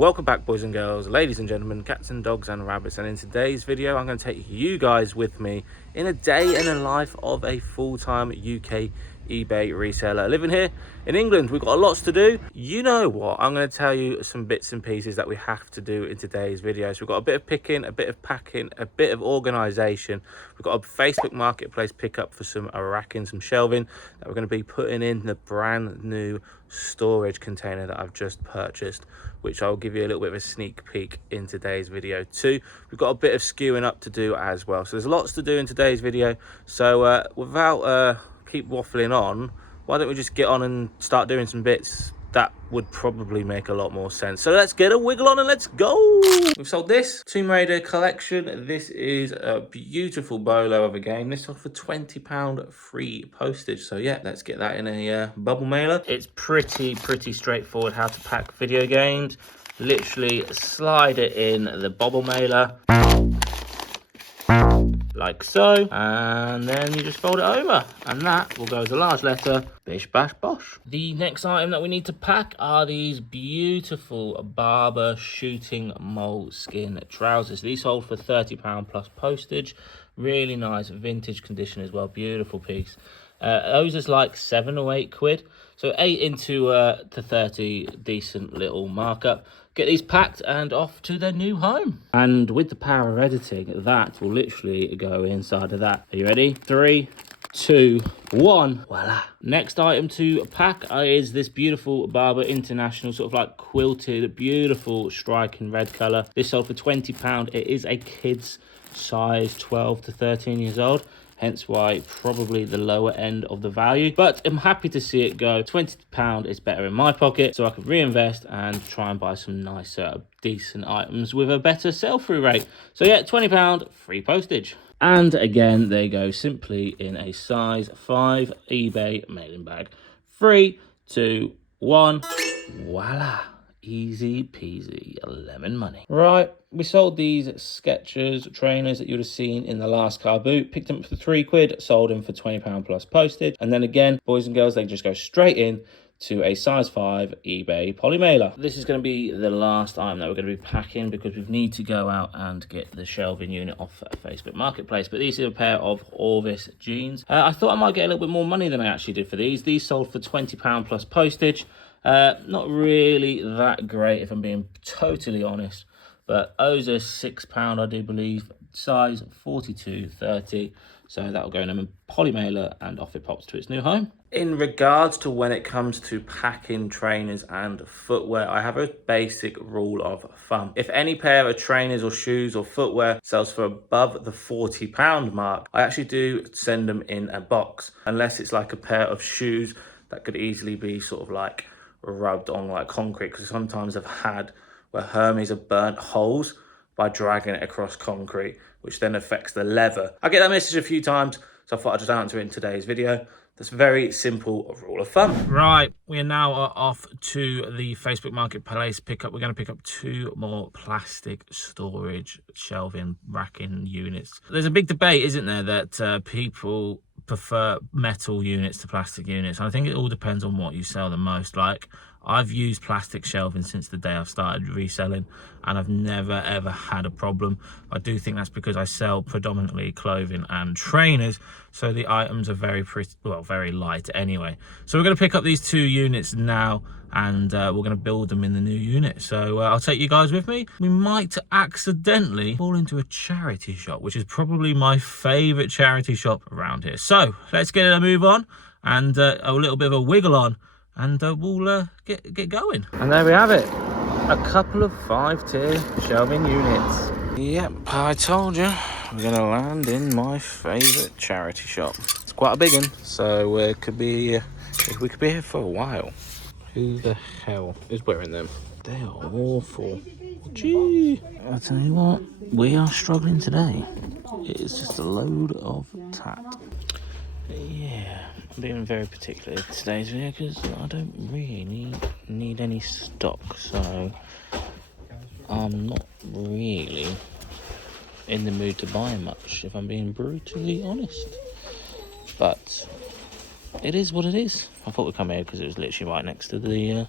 Welcome back, boys and girls, ladies and gentlemen, cats and dogs and rabbits. And in today's video I'm going to take you guys with me in a day in the life of a full-time UK eBay reseller living here in England. We've got lots to do. You know what, I'm going to tell you some bits and pieces that we have to do in today's video. So we've got a bit of picking, a bit of packing, a bit of organization. We've got a Facebook marketplace pickup for some racking, some shelving that we're going to be putting in the brand new storage container that I've just purchased, which I'll give you a little bit of a sneak peek in today's video too. We've got a bit of skewing up to do as well, so there's lots to do in today's video. So without keep waffling on, why don't we just get on and start doing some bits? That would probably make a lot more sense. So let's get a wiggle on and let's go. We've sold this Tomb Raider collection. This is a beautiful bolo of a game. This sold for £20 free postage. So yeah, let's get that in a bubble mailer. It's pretty straightforward how to pack video games. Literally slide it in the bubble mailer like so, and then you just fold it over, and that will go as a large letter, bish bash bosh. The next item that we need to pack are these beautiful Barber shooting moleskin trousers. These sold for £30 plus postage. Really nice vintage condition as well, beautiful piece. Those is like 7 or 8 quid, so 8 into to 30, decent little markup. Get these packed and off to their new home. And with the power of editing, that will literally go inside of that. Are you ready? 3, 2, 1. Voila. Next item to pack is this beautiful Barber International, sort of like quilted, beautiful striking red colour. This sold for £20. It is a kid's size, 12 to 13 years old. Hence why probably the lower end of the value, but I'm happy to see it go. £20 is better in my pocket, so I could reinvest and try and buy some nicer, decent items with a better sell-through rate. So yeah, £20 free postage. And again, they go simply in a size 5 eBay mailing bag. 3, 2, 1. Voila. Easy peasy lemon money. Right, we sold these Skechers trainers that you'd have seen in the last car boot. Picked them up for 3 quid, sold them for £20 plus postage. And then again, boys and girls, they just go straight in to a size 5 eBay poly mailer. This is going to be the last item that we're going to be packing because we need to go out and get the shelving unit off a Facebook marketplace. But these are a pair of Orvis jeans. I thought I might get a little bit more money than I actually did for these. These sold for £20 plus postage. Not really that great if I'm being totally honest, but those are £6 I do believe, size 42-30, so that'll go in a poly mailer and off it pops to its new home. In regards to when it comes to packing trainers and footwear, I have a basic rule of thumb. If any pair of trainers or shoes or footwear sells for above the £40 mark, I actually do send them in a box, unless it's like a pair of shoes that could easily be sort of like rubbed on like concrete, because sometimes I've had where Hermes have burnt holes by dragging it across concrete, which then affects the leather. I get that message a few times, so I thought I'd just answer it in today's video. That's very simple rule of thumb. Right, we are now off to the Facebook marketplace pickup. We're going to pick up 2 more plastic storage shelving racking units. There's a big debate, isn't there, that people prefer metal units to plastic units. I think it all depends on what you sell the most. Like, I've used plastic shelving since the day I've started reselling, and I've never ever had a problem. I do think that's because I sell predominantly clothing and trainers, so the items are very light anyway. So we're going to pick up these 2 units now, and we're going to build them in the new unit. So I'll take you guys with me. We might accidentally fall into a charity shop, which is probably my favorite charity shop around here. So let's get a move on and a little bit of a wiggle on, and we'll get going. And there we have it, a couple of 5-tier shelving units. Yep, I told you, we're gonna land in my favorite charity shop. It's quite a big one, so we could be here for a while. Who the hell is wearing them? They are awful. Gee, I tell you what, we are struggling today. It is just a load of tat. Yeah, I'm being very particular in today's video because I don't really need any stock, so I'm not really in the mood to buy much, if I'm being brutally honest. But it is what it is. I thought we'd come here because it was literally right next to the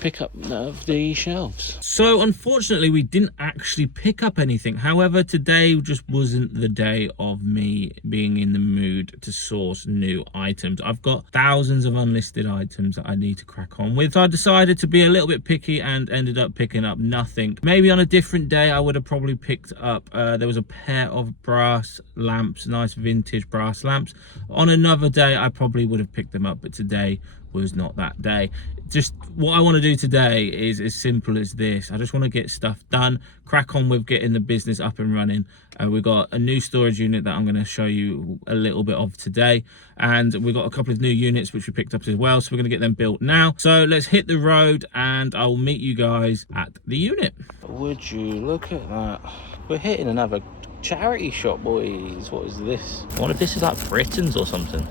pickup of the shelves. So unfortunately we didn't actually pick up anything. However, today just wasn't the day of me being in the mood to source new items. I've got thousands of unlisted items that I need to crack on with. So I decided to be a little bit picky and ended up picking up nothing. Maybe on a different day I would have probably picked up, there was a pair of brass lamps, nice vintage brass lamps. On another day I probably would have picked them up, but today was not that day. Just what I want to do today is as simple as this. I just want to get stuff done, crack on with getting the business up and running. We've got a new storage unit that I'm going to show you a little bit of today, and we've got a couple of new units which we picked up as well, so we're going to get them built now. So let's hit the road and I'll meet you guys at the unit. Would you look at that? We're hitting another charity shop, boys. What is this? I wonder if this is like Britons or something.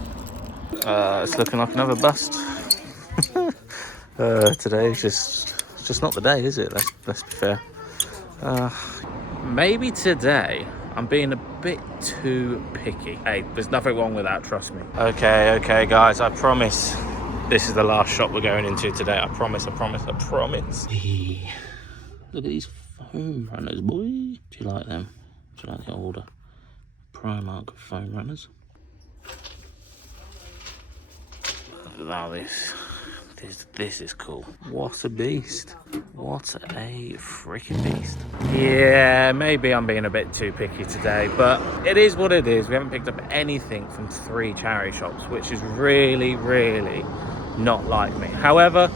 It's looking like another bust. Today's just not the day, is it? Let's be fair. Maybe today I'm being a bit too picky. Hey, there's nothing wrong with that, trust me. Okay, guys, I promise this is the last shop we're going into today. I promise. Look at these foam runners, boy. Do you like them? Do you like the older Primark foam runners? Now this is cool. What a beast. What a freaking beast. Yeah, maybe I'm being a bit too picky today, but it is what it is. We haven't picked up anything from 3 charity shops, which is really, really not like me. However,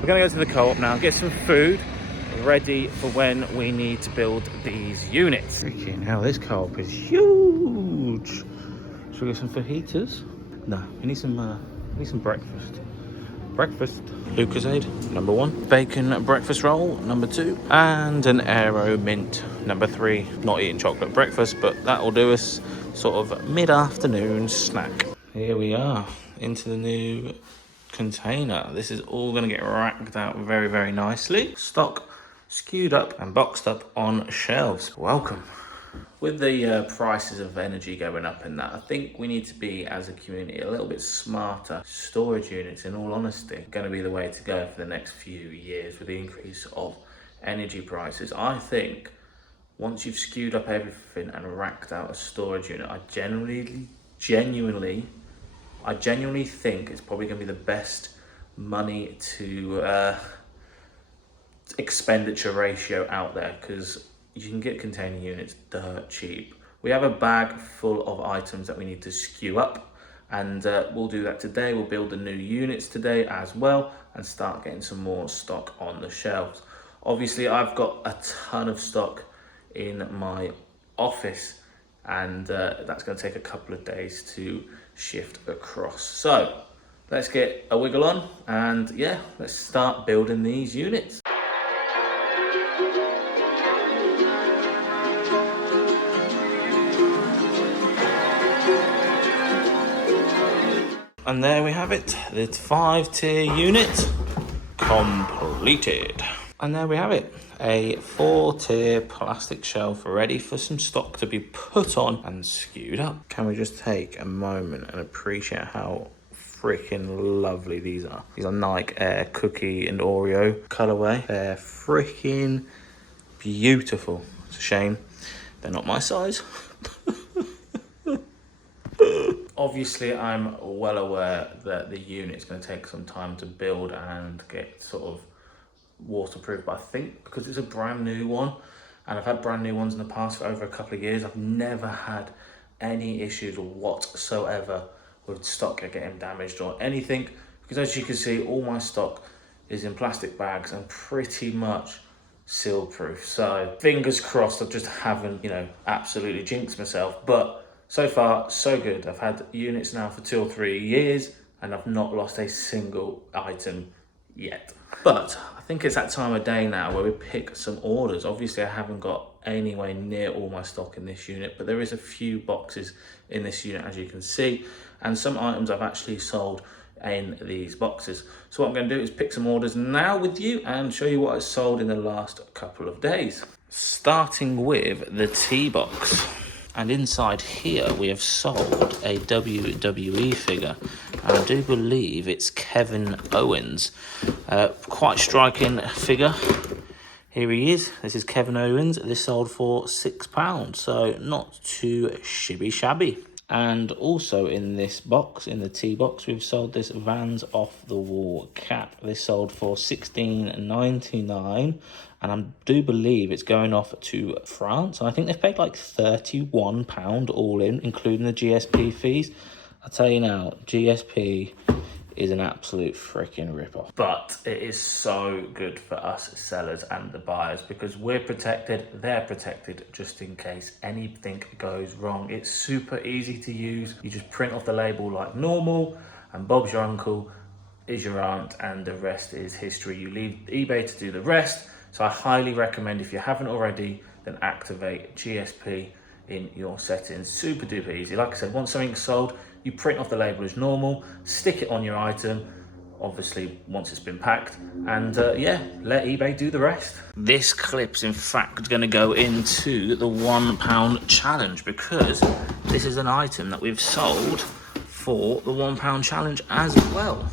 we're gonna go to the co-op now, get some food ready for when we need to build these units. Freaking hell, this co-op is huge. Should we get some fajitas? No, we need some breakfast. Lucozade, number 1. Bacon breakfast roll, number 2. And an Aero Mint, number 3. Not eating chocolate breakfast, but that will do us sort of mid-afternoon snack. Here we are, into the new container. This is all going to get racked out very, very nicely. Stock skewed up and boxed up on shelves. Welcome. With the prices of energy going up and that, I think we need to be, as a community, a little bit smarter. Storage units, in all honesty, are going to be the way to go for the next few years with the increase of energy prices. I think once you've skewed up everything and racked out a storage unit, I genuinely think it's probably going to be the best money to expenditure ratio out there, because you can get container units dirt cheap. We have a bag full of items that we need to skew up, and we'll do that today. We'll build the new units today as well and start getting some more stock on the shelves. Obviously, I've got a ton of stock in my office, and that's going to take a couple of days to shift across. So let's get a wiggle on, and yeah, let's start building these units. And there we have it, the 5-tier unit completed. And there we have it, a 4-tier plastic shelf ready for some stock to be put on and skewed up. Can we just take a moment and appreciate how freaking lovely these are? These are Nike Air Cookie and Oreo colorway. They're freaking beautiful. It's a shame they're not my size. Obviously, I'm well aware that the unit's going to take some time to build and get sort of waterproof, but I think because it's a brand new one, and I've had brand new ones in the past for over a couple of years, I've never had any issues whatsoever with stock getting damaged or anything, because as you can see, all my stock is in plastic bags and pretty much seal proof. So fingers crossed I just haven't, absolutely jinxed myself, but so far, so good. I've had units now for 2 or 3 years and I've not lost a single item yet. But I think it's that time of day now where we pick some orders. Obviously, I haven't got anywhere near all my stock in this unit, but there is a few boxes in this unit, as you can see, and some items I've actually sold in these boxes. So what I'm going to do is pick some orders now with you and show you what I sold in the last couple of days. Starting with the tea box. And inside here, we have sold a WWE figure. And I do believe it's Kevin Owens. Quite striking figure. Here he is. This is Kevin Owens. This sold for £6, so not too shabby. And also in this box, in the T box, we've sold this Vans Off the Wall cap. This sold for $16.99, and I do believe it's going off to France. And I think they've paid like £31 all in, including the GSP fees. I'll tell you now, GSP is an absolute freaking rip-off. But it is so good for us sellers and the buyers because we're protected, they're protected, just in case anything goes wrong. It's super easy to use. You just print off the label like normal, and Bob's your uncle, is your aunt, and the rest is history. You leave eBay to do the rest. So I highly recommend, if you haven't already, then activate GSP in your settings. Super duper easy. Like I said, once something's sold, you print off the label as normal, stick it on your item, obviously once it's been packed, and yeah, let eBay do the rest. This clip's in fact going to go into the £1 challenge because this is an item that we've sold for the £1 challenge as well.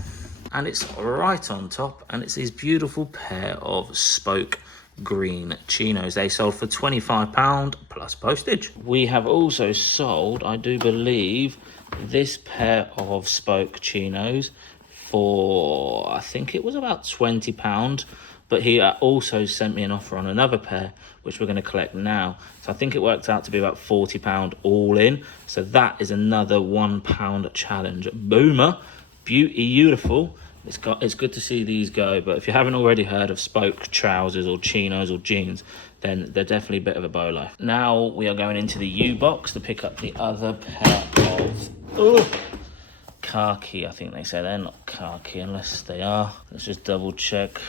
And it's right on top, and it's these beautiful pair of spoke green chinos. They sold for £25 plus postage. We have also sold, I do believe, this pair of spoke chinos for, I think it was about £20, but he also sent me an offer on another pair, which we're going to collect now. So I think it worked out to be about £40 all in. So that is another £1 challenge. Boomer, beautiful. It's good to see these go, but if you haven't already heard of spoke trousers or chinos or jeans, then they're definitely a bit of a bolo. Now we are going into the U box to pick up the other pair of khaki. I think they say they're not khaki unless they are. Let's just double check.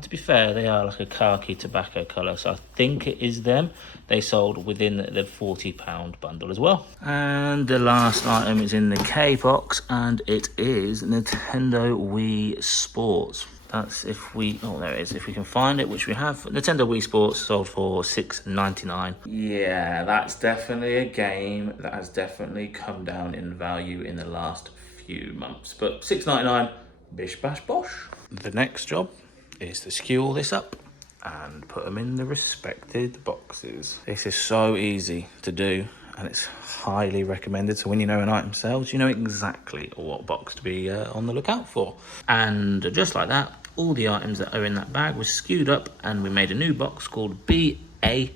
To be fair, they are like a khaki tobacco colour, so I think it is them. They sold within the £40 bundle as well. And the last item is in the K box, and it is Nintendo Wii Sports. That's if we, there it is, if we can find it, which we have. Nintendo Wii Sports sold for $6.99. Yeah, that's definitely a game that has definitely come down in value in the last few months. But $6.99, bish bash bosh. The next job is to skew all this up and put them in the respected boxes. This is so easy to do, and it's highly recommended. So when you know an item sells, you know exactly what box to be on the lookout for. And just like that, all the items that are in that bag were skewed up, and we made a new box called BA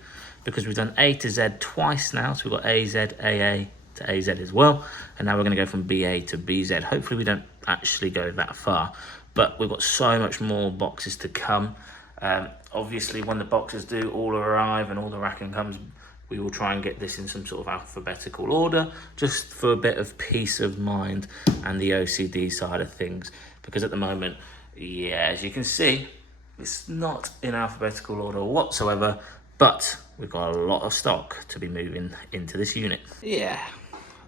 because we've done A to Z twice now. So we've got AZ, AA to AZ as well, and now we're going to go from BA to BZ. Hopefully we don't actually go that far, but we've got so much more boxes to come. Obviously, when the boxes do all arrive and all the racking comes, we will try and get this in some sort of alphabetical order, just for a bit of peace of mind and the OCD side of things. Because at the moment, yeah, as you can see, it's not in alphabetical order whatsoever, but we've got a lot of stock to be moving into this unit. Yeah,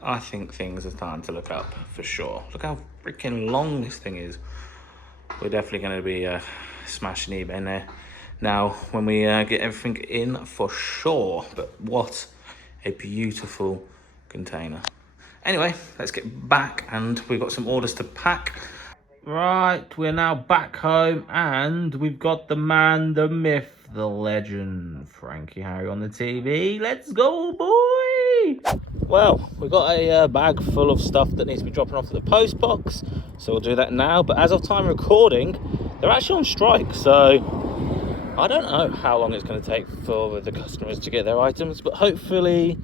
I think things are starting to look up for sure. Look how freaking long this thing is. We're definitely going to be smashing eBay in there now when we get everything in for sure. But what a beautiful container. Anyway, let's get back, and we've got some orders to pack. Right, we're now back home, and we've got the man, the myth, the legend, Frankie Harry on the TV. Let's go, boy! Well, we've got a bag full of stuff that needs to be dropping off at the post box, so we'll do that now. But as of time recording, they're actually on strike, so I don't know how long it's going to take for the customers to get their items, but hopefully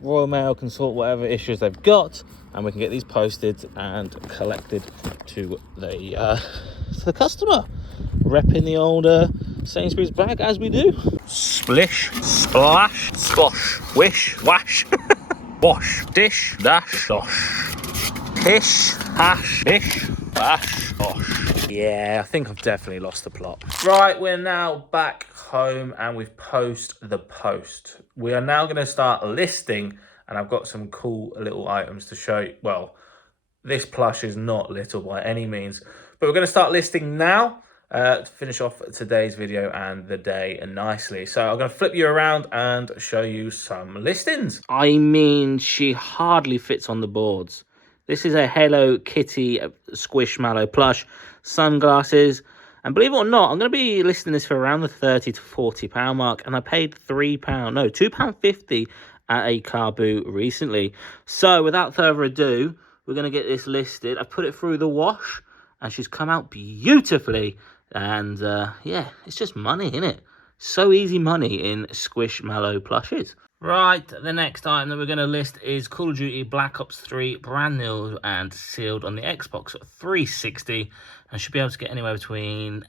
Royal Mail can sort whatever issues they've got, and we can get these posted and collected to the customer. Repping the old Sainsbury's bag as we do. Splish, splash, squash, wish, wash, wash, dish, dash, dosh, pish, hash, bish, bash, bosh. Yeah, I think I've definitely lost the plot. Right, we're now back home, and we've post the post. We are now going to start listing, and I've got some cool little items to show you. Well, this plush is not little by any means, but we're going to start listing now. to finish off today's video and the day nicely. So I'm going to flip you around and show you some listings. I mean, she hardly fits on the boards. This is a Hello Kitty Squishmallow plush, sunglasses. And believe it or not, I'm going to be listing this for around the £30 to £40 mark. And I paid £2.50 at a car boot recently. So without further ado, we're going to get this listed. I put it through the wash and she's come out beautifully. And yeah, it's just money, isn't it? So easy money in Squishmallow plushes. Right, the next item that we're going to list is Call of Duty Black Ops 3, brand new and sealed on the Xbox 360. And should be able to get anywhere between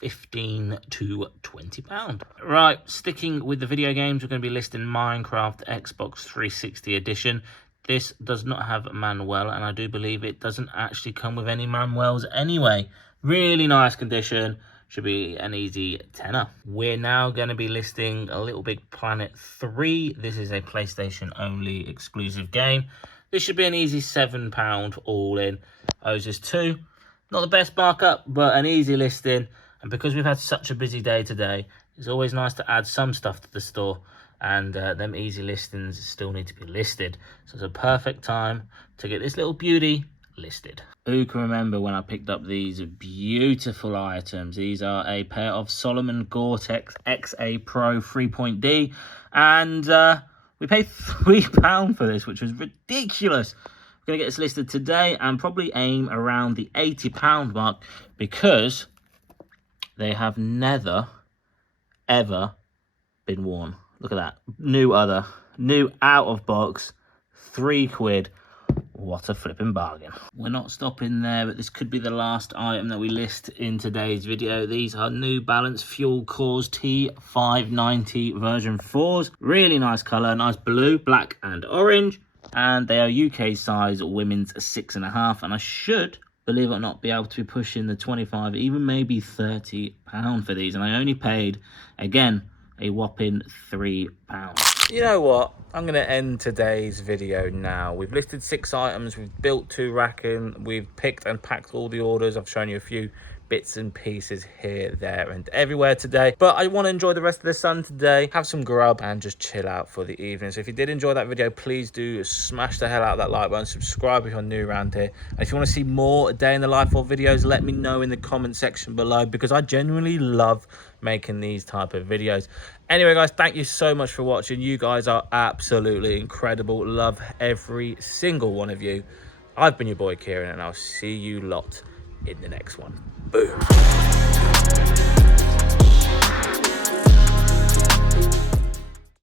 £15 to £20. Right, sticking with the video games, we're going to be listing Minecraft Xbox 360 edition. This does not have a manual, and I do believe it doesn't actually come with any manuals anyway. Really nice condition. Should be an easy tenner. We're now going to be listing A Little Big Planet 3. This is a PlayStation only exclusive game. This should be an easy £7 all in. Osis 2. Not the best markup, but an easy listing. And because we've had such a busy day today, it's always nice to add some stuff to the store. And them easy listings still need to be listed. So it's a perfect time to get this little beauty listed. Who can remember when I picked up these beautiful items? These are a pair of Solomon Gore-Tex XA Pro 3.D. And we paid £3 for this, which was ridiculous. We're going to get this listed today and probably aim around the £80 mark because they have never, ever been worn. Look at that. New out of box, £3. What a flipping bargain. We're not stopping there, but this could be the last item that we list in today's video. These are New Balance Fuel Cores T590 version 4s. Really nice colour, nice blue, black and orange. And they are UK size women's 6.5. And I should, believe it or not, be able to be pushing the 25, even maybe £30 for these. And I only paid, again, a whopping £3. You know what? I'm going to end today's video now. We've listed 6 items. We've built 2 racking. We've picked and packed all the orders. I've shown you a few bits and pieces here, there, and everywhere today. But I want to enjoy the rest of the sun today, have some grub, and just chill out for the evening. So if you did enjoy that video, please do smash the hell out of that like button. Subscribe if you're new around here. And if you want to see more day in the life of videos, let me know in the comment section below, because I genuinely love making these type of videos. Anyway, guys, thank you so much for watching. You guys are absolutely incredible. Love every single one of you. I've been your boy Kieran, and I'll see you lot in the next one. Boom.